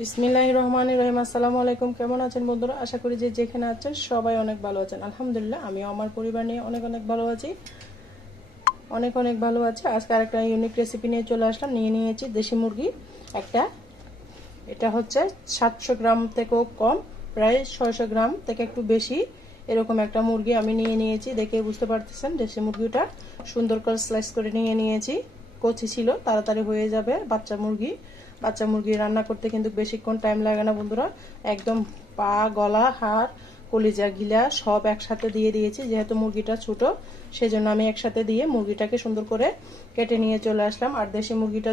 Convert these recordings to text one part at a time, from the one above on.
বিসমিল্লাহির রহমানির রহিম। আসসালামু আলাইকুম। কেমন আছেন বন্ধুরা? আশা করি যে যেখানে আছেন সবাই অনেক ভালো আছেন। আলহামদুলিল্লাহ আমিও আমার পরিবার নিয়ে অনেক ভালো আছি, অনেক ভালো আছি। আজকে আরেকটা ইউনিক রেসিপি নিয়ে চলে আসলাম। নিয়েছি দেশি মুরগি একটা। এটা হচ্ছে 700 গ্রাম থেকেও কম, প্রায় 600 গ্রাম থেকে একটু বেশি এরকম একটা মুরগি আমি নিয়েছি। দেখে বুঝতে পারতেছেন দেশি মুরগিটা সুন্দর করে স্লাইস করে নিয়েছি। কচি ছিল, তাড়াতাড়ি হয়ে যাবে। বাচ্চা মুরগি রান্না করতে কিন্তু বেশিক্ষণ টাইম লাগে না বন্ধুরা। একদম পা, গলা, হাড়, কলিজা, গিলা সব একসাথে দিয়ে দিয়েছি। যেহেতু মুরগিটা ছোট সেজন্য আমি একসাথে দিয়ে মুরগিটাকে সুন্দর করে কেটে নিয়ে চলে আসলাম। আর দেশি মুরগিটা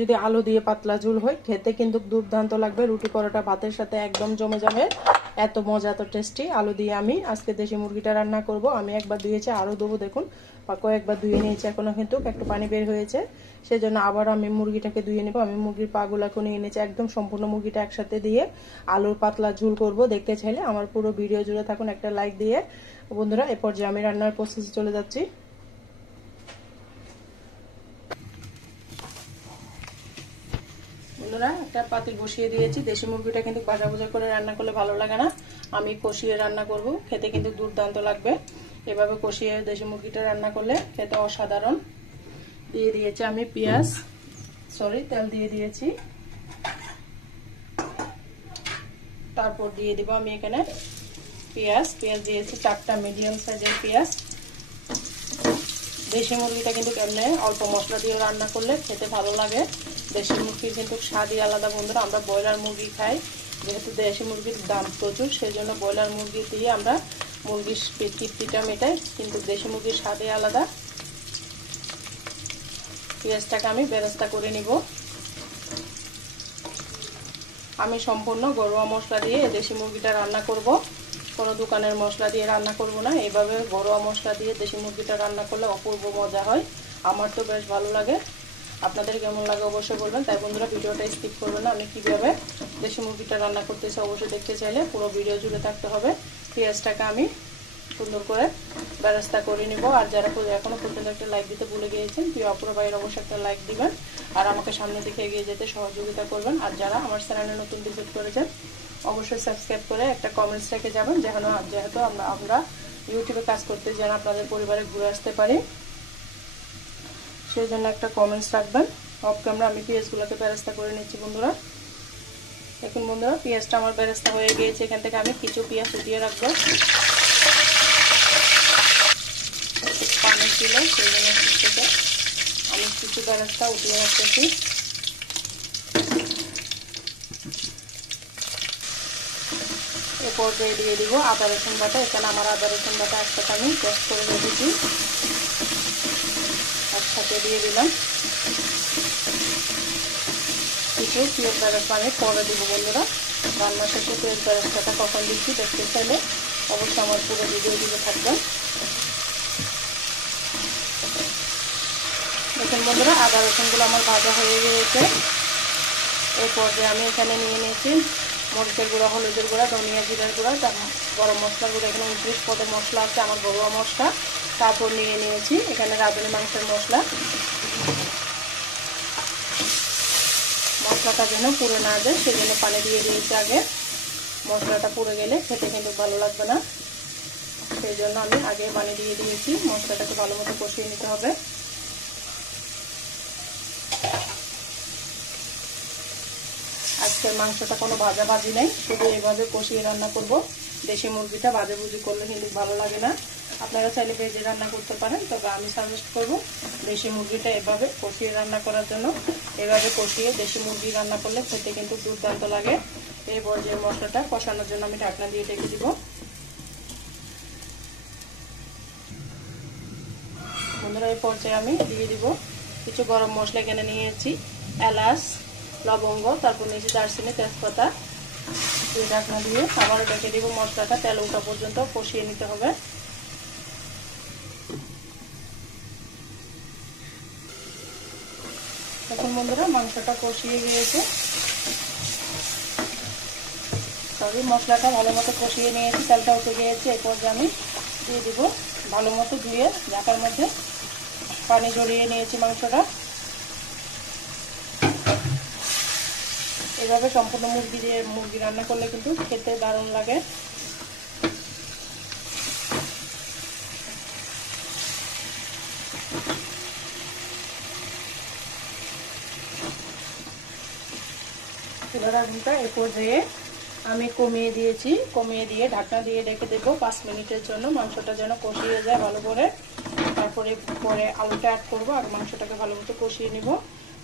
যদি আলু দিয়ে পাতলা ঝোল হয় খেতে কিন্তু দুর্দান্ত লাগবে। রুটি পরোটা ভাতের সাথে একদম জমে যাবে, এত মজা, এত টেস্টি। আলু দিয়ে আমি আজকে দেশি মুরগিটা রান্না করব। আমি একবার ধুয়েছি, আরো দেবো। দেখুন কয়েকবার ধুয়ে নিয়েছি, এখনো কিন্তু একটু পানি বের হয়েছে, সেজন্য আবার আমি মুরগিটাকে ধুয়ে নেবো। আমি মুরগির পাগুলাকে নিয়ে নিয়েছি, একদম সম্পূর্ণ মুরগিটা একসাথে দিয়ে আলুর পাতলা ঝোল করব। দেখতে চাইলে আমার পুরো ভিডিও জুড়ে থাকুন একটা লাইক দিয়ে। বন্ধুরা এরপর যে আমি রান্নার প্রসেসে চলে যাচ্ছি। বন্ধুরা একটা পাতিল বসিয়ে দিয়েছি। দেশি মুরগিটা কিন্তু ভাজা ভাজা করে রান্না করলে ভালো লাগে না, আমি কষিয়ে রান্না করব, খেতে কিন্তু দুর্দান্ত লাগবে। এভাবে কষিয়ে দেশি মুরগিটা রান্না করলে খেতে অসাধারণ। দিয়ে দিয়েছি আমি তেল দিয়ে দিয়েছি। তারপর দিয়ে দিব আমি এখানে পেঁয়াজ দিয়েছি 4টা মিডিয়াম সাইজের পেঁয়াজ। দেশি মুরগিটা কিন্তু এমনি অল্প মশলা দিয়ে রান্না করলে খেতে ভালো লাগে। দেশি মুরগির কিন্তু স্বাদই আলাদা বন্ধুরা। আমরা ব্রয়লার মুরগি খাই, যেহেতু দেশি মুরগির দাম প্রচুর, সেই জন্য ব্রয়লার মুরগি দিয়ে আমরা মুরগির তৃপ্তিটা মেটাই, কিন্তু দেশি মুরগির স্বাদই আলাদা। পেঁয়াজটাকে আমি বেরেস্তা করে নিব। আমি সম্পূর্ণ ঘরোয়া মশলা দিয়ে দেশি মুরগিটা রান্না করব, কোনো দোকানের মশলা দিয়ে রান্না করব না। এইভাবে ঘরোয়া মশলা দিয়ে দেশি মুরগিটা রান্না করলে অপূর্ব মজা হয়। আমার তো বেশ ভালো লাগে, আপনাদের কেমন লাগে অবশ্যই বলবেন। তাই বন্ধুরা ভিডিওটা স্কিপ করবেন না। আমি কিভাবে দেশি মুরগিটা রান্না করতেছি অবশ্যই দেখতে চাইলে পুরো ভিডিও জুড়ে থাকতে হবে। পেঁয়াজটাকে আমি সুন্দর করে বেরেস্তা করে নিব। আর যারা এখনো পর্যন্ত একটা লাইক দিতে ভুলে গিয়েছেন, প্রিয় অপর ভাইয়ের অবশ্যই একটা লাইক দিবেন আর আমাকে সামনে দিকে এগিয়ে যেতে সহযোগিতা করবেন। আর যারা আমার চ্যানেলে নতুন ভিজিট করেছেন অবশ্যই সাবস্ক্রাইব করে একটা কমেন্টস রেখে যাবেন, যেহেতু আমরা ইউটিউবে কাজ করতে যেন আপনাদের পরিবারে ঘুরে আসতে পারি, সেই জন্য একটা কমেন্টস রাখবেন। অফ ক্যামেরা আমি পেঁয়াজগুলোকে বেরেস্তা করে নিচ্ছি বন্ধুরা। দেখুন বন্ধুরা পেঁয়াজটা আমার বেরেস্তা হয়ে গিয়েছে। এখান থেকে আমি কিছু পেঁয়াজ উঠিয়ে রাখবো, পানি ছিল সেই জন্য থেকে আমি কিছু বেরেস্তা উঠিয়ে রাখতেছি। এ পর্যায়ে দিয়ে দিব আদা রসুন বাটা। এখানে আমার আদা রসুন বাটা একসাথে আমি পেস্ট করে রেখেছি, একসাথে দিয়ে দিলাম। কিছু পেঁয়াজ বেরেস্তা আমি পরে দিব বন্ধুরা। রান্না শেষে পেঁয়াজ বেরেস্তাটা কখন দিচ্ছি দেখতে চাইলে অবশ্যই আমার পুরো ভিডিও দিতে থাকবেন। দেখুন বন্ধুরা আদা রসুনগুলো আমার ভাজা হয়ে গিয়েছে। এই পর্যায়ে আমি এখানে নিয়ে নিয়েছি মরিচের গুঁড়া, হলুদের গুঁড়া, ধনিয়া জিরার গুঁড়া, গরম মশলার গুঁড়া। এখানে 29 পদের মশলা আছে আমার ঘরোয়া মশলা। তারপর নিয়ে নিয়েছি এখানে রাঁধুনি মাংসের মশলা। মশলাটা যেন পুড়ে না যায় সেজন্য পানি দিয়ে দিয়েছি আগে। মশলাটা পুড়ে গেলে খেতে কিন্তু ভালো লাগবে না, সেই জন্য আমি আগে পানি দিয়ে দিয়েছি। মশলাটাকে ভালো মতো কষিয়ে নিতে হবে। আজকের মাংসটা কোনো ভাজাভাজি নেই, শুধু এইভাবে কষিয়ে রান্না করব। দেশি মুরগিটা ভাজাভুজি করলে কিন্তু ভালো লাগে না। আপনারা চাইলে ভেজে রান্না করতে পারেন, তবে আমি সাজেস্ট করব দেশি মুরগিটা এভাবে কষিয়ে রান্না করার জন্য। এভাবে কষিয়ে দেশি মুরগি রান্না করলে খেতে কিন্তু দুর্দান্ত লাগে। এই পর্যায়ে মশলাটা কষানোর জন্য আমি ঢাকনা দিয়ে ঢেকে দিব। বন্ধুরা এই পর্যায়ে আমি দিয়ে দিব কিছু গরম মশলা। এখানে নিয়েছি এলাচ, লবঙ্গ, তারপর নিয়েছি দারচিনি, তেজপাতা। দিয়ে ঢাকনা দিয়ে আবারও ঢেকে দিব। মশলাটা তেল ওঠা পর্যন্ত কষিয়ে নিতে হবে। এখন বন্ধুরা মাংসটা কষিয়ে গিয়েছে, মশলাটা ভালো মতো কষিয়ে নিয়েছি, তেলটা উঠে গিয়েছে। এরপর আমি দিয়ে দিব ভালো মতো ধুয়ে ঢাকার মধ্যে পানি ঝরিয়ে নিয়েছি মাংসটা। এভাবে সম্পূর্ণ মুরগি রান্না করলে কিন্তু খেতে দারুণ লাগে। চুলার আগুনটা এ পর্যায়ে আমি কমিয়ে দিয়েছি, কমিয়ে দিয়ে ঢাকনা দিয়ে রেখে দেবো 5 মিনিটের জন্য, মাংসটা যেন কষিয়ে যায় ভালো করে। তারপরে আলুটা অ্যাড করবো আর মাংসটাকে ভালো মতো কষিয়ে নিব।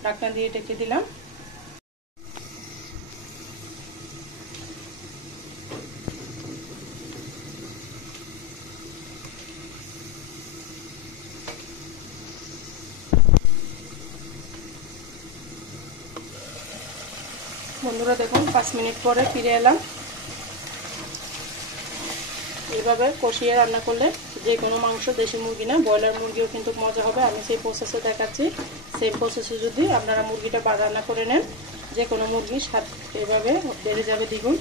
ঢাকনা দিয়ে ঢেকে দিলাম। বন্ধুরা দেখুন 5 মিনিট পরে ফিরে এলাম। এইভাবে কষিয়ে রান্না করলে যে কোনো মাংস, দেশি মুরগি না ব্রয়লার মুরগিও কিন্তু মজা হবে। আমি সেই প্রসেসে দেখাচ্ছি। সেই প্রসেসে যদি আপনারা মুরগিটা রান্না করে নেন, যে কোনো মুরগির স্বাদ এভাবে বেড়ে যাবে দ্বিগুণ।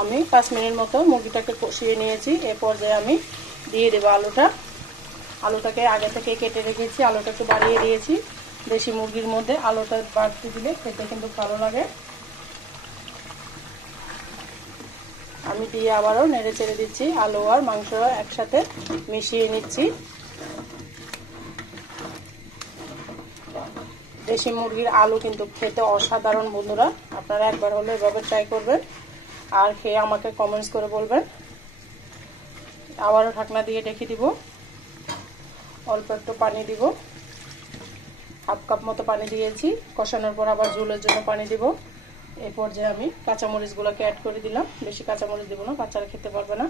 আমি 5 মিনিট মতো মুরগিটাকে কষিয়ে নিয়েছি। এ পর্যায়ে আমি দিয়ে দেবো আলুটাকে আগে থেকে কেটে রেখেছি, আলুটা একটু বাড়িয়ে দিয়েছি। দেশি মুরগির মধ্যে আলুটা বাড়তে দিলে খেতে কিন্তু ভালো লাগে। আমি দিয়ে আবারও নেড়ে চেড়ে দিচ্ছি, আলু আর মাংস একসাথে মিশিয়ে নিচ্ছি। দেশি মুরগির আলু কিন্তু খেতে অসাধারণ বন্ধুরা, আপনারা একবার হলে এভাবে ট্রাই করবেন আর খেয়ে আমাকে কমেন্টস করে বলবেন। আবারও ঢাকনা দিয়ে রেখে দিব। অল্প একটু পানি দিব, হাফ কাপ মতো পানি দিয়েছি। কষানোর পর আবার ঝোলের জন্য পানি দিব। এই পর্যায়ে আমি কাঁচামরিচগুলোকে অ্যাড করে দিলাম। বেশি কাঁচামরিচ দেবো না, বাচ্চারা খেতে পারবে না।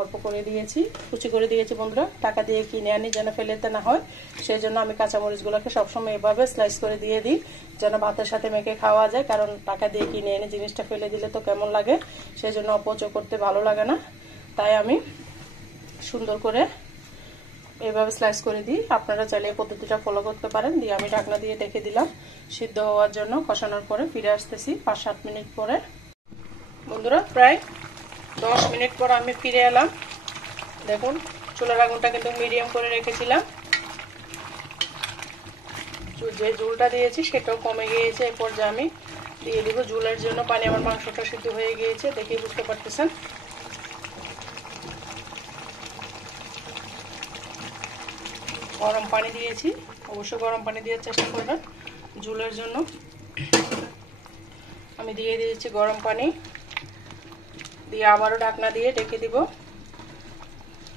অল্প করে দিয়েছি, কুচি করে দিয়েছি বন্ধুরা। টাকা দিয়ে কিনে আনি যেন ফেলেতে না হয়, সেই জন্য আমি কাঁচামরিচগুলোকে সবসময় এভাবে স্লাইস করে দিয়ে দিই, যেন ভাতের সাথে মেখে খাওয়া যায়। কারণ টাকা দিয়ে কিনে এনে জিনিসটা ফেলে দিলে তো কেমন লাগে, সেই জন্য অপচয় করতে ভালো লাগে না। তাই আমি সুন্দর করে এইভাবে স্লাইস করে দিই। আপনারা চাইলে এই পদ্ধতিটা ফলো করতে পারেন। দিয়ে আমি ঢাকনা দিয়ে রেখে দিলাম সিদ্ধ হওয়ার জন্য। কষানোর পরে ফিরে আসতেছি 5-7 মিনিট পরে। বন্ধুরা প্রায় 10 মিনিট পর আমি ফিরে এলাম। দেখুন চুলার আগুনটা কিন্তু মিডিয়াম করে রেখেছিলাম। যে ঝোলটা দিয়েছি সেটাও কমে গিয়েছে। এই পর্যায়ে আমি দিয়ে দিব ঝোলের জন্য পানি। আমার মাংসটা সিদ্ধ হয়ে গিয়েছে, দেখে বুঝতে পারতেছেন। গরম পানি দিয়েছি, অবশ্যই গরম পানি দেওয়ার চেষ্টা করবেন ঝোলের জন্য। আমি দিয়ে দিয়েছি গরম পানি, দিয়ে আবারও ঢাকনা দিয়ে ঢেকে দিব।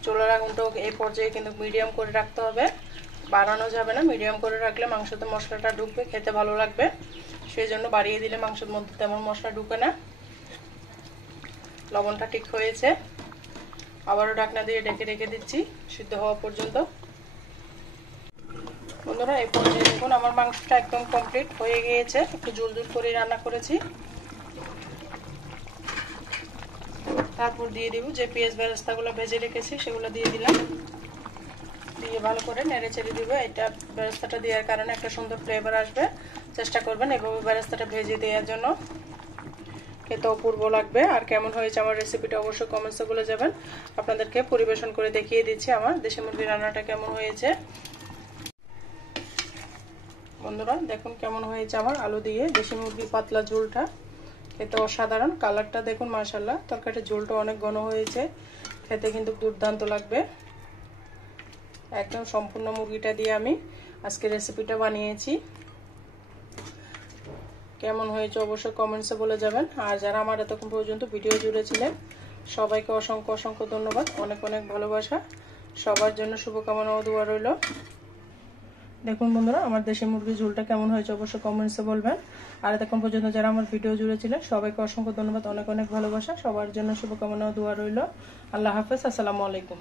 চুলার আগুনটা এই পর্যায়ে কিন্তু মিডিয়াম করে রাখতে হবে, বাড়ানো যাবে না। মিডিয়াম করে রাখলে মাংসতে মশলাটা ঢুকবে, খেতে ভালো লাগবে। সেই জন্য বাড়িয়ে দিলে মাংসের মধ্যে তেমন মশলা ঢুকে না। লবণটা ঠিক হয়েছে। আবারও ঢাকনা দিয়ে ঢেকে রেখে দিচ্ছি সিদ্ধ হওয়া পর্যন্ত। বন্ধুরা এই পর্যায়ে দেখুন আমার মাংসটা একদম কমপ্লিট হয়ে গিয়েছে। একটু ঝোল করে রান্না করেছি। তারপর দিয়ে দিব যে পেঁয়াজ বেরেস্তাগুলো ভেজে রেখেছি, সেগুলো দিয়ে দিলাম। দিয়ে ভালো করে নেড়ে চেড়ে দিব। এটা বেরেস্তাটা দেওয়ার কারণে একটা সুন্দর ফ্লেভার আসবে। চেষ্টা করবেন এভাবে বেরেস্তাটা ভেজে দেওয়ার জন্য, খেতে অপূর্ব লাগবে। আর কেমন হয়েছে আমার রেসিপিটা অবশ্যই কমেন্টসে বলে যাবেন। আপনাদেরকে পরিবেশন করে দেখিয়ে দিচ্ছি আমার দেশি মুরগির রান্নাটা কেমন হয়েছে। বন্ধুরা দেখুন কেমন হয়েছে আমার আলু দিয়ে দেশি মুরগির পাতলা ঝোলটা, খেতে অসাধারণ। কালারটা দেখুন মাশাআল্লাহ। তরকারির ঝোলটা অনেক ঘন হয়েছে, খেতে কিন্তু দুর্দান্ত লাগবে। একদম সম্পূর্ণ মুরগিটা দিয়ে আমি আজকে রেসিপিটা বানিয়েছি। কেমন হয়েছে অবশ্যই কমেন্টসে বলে যাবেন। আর যারা আমার এতক্ষণ পর্যন্ত ভিডিও জুড়ে ছিলেন সবাইকে অসংখ্য অসংখ্য ধন্যবাদ। অনেক অনেক ভালোবাসা। সবার জন্য শুভকামনা ও দোয়া রইল। দেখুন বন্ধুরা আমার দেশি মুরগির ঝোলটা কেমন হয়েছে অবশ্যই কমেন্টসে বলবেন। আর এতক্ষণ পর্যন্ত যারা আমার ভিডিও জুড়ে ছিলেন সবাইকে অসংখ্য ধন্যবাদ, অনেক অনেক ভালোবাসা। সবার জন্য শুভকামনা ও দোয়া রইল। আল্লাহ হাফেজ, আসসালামু আলাইকুম।